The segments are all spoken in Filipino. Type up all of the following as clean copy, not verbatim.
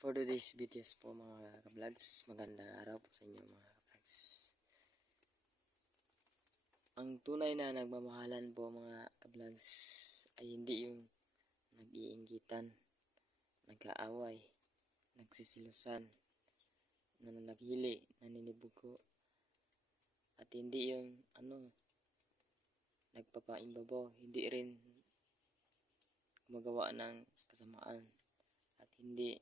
For today's videos po mga ka-vlogs, magandang araw po sa inyo mga ka-vlogs. Ang tunay na nagmamahalan po mga ka-vlogs ay hindi yung nag-iinggitan, nag-aaway, nagsisilusan, nananaghili, naninibugo, at hindi yung nagpapaimbabaw, hindi rin gumagawa ng kasamaan, at hindi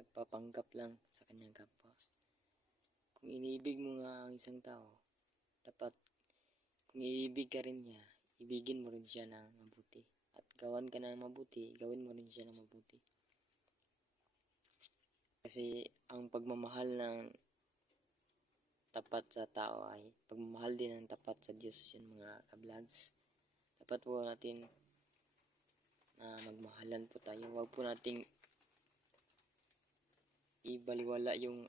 nagpapanggap lang sa kanyang kapwa. Kung iniibig mo nga ang isang tao, dapat kung iibig ka rin niya, ibigin mo rin siya ng mabuti. At gawan ka ng mabuti, gawin mo rin siya ng mabuti. Kasi ang pagmamahal ng tapat sa tao ay pagmamahal din ng tapat sa Diyos yun mga ka-vlogs. Dapat po natin na magmahalan po tayo. Huwag po nating ibaliwala yung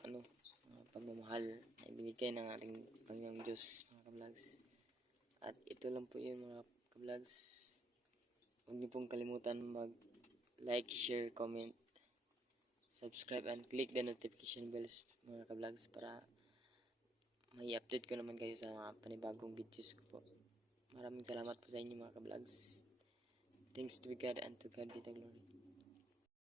pagmamahal na ibinigay ng ating Panginoong Diyos mga ka-vlogs. At ito lang po yun mga ka-vlogs. Huwag niyo pong kalimutan mag-like, share, comment, subscribe, and click the notification bells mga ka-vlogs para may update ko naman kayo sa mga panibagong videos ko po. Maraming salamat po sa inyo mga ka-vlogs. Thanks to God and to God be the glory.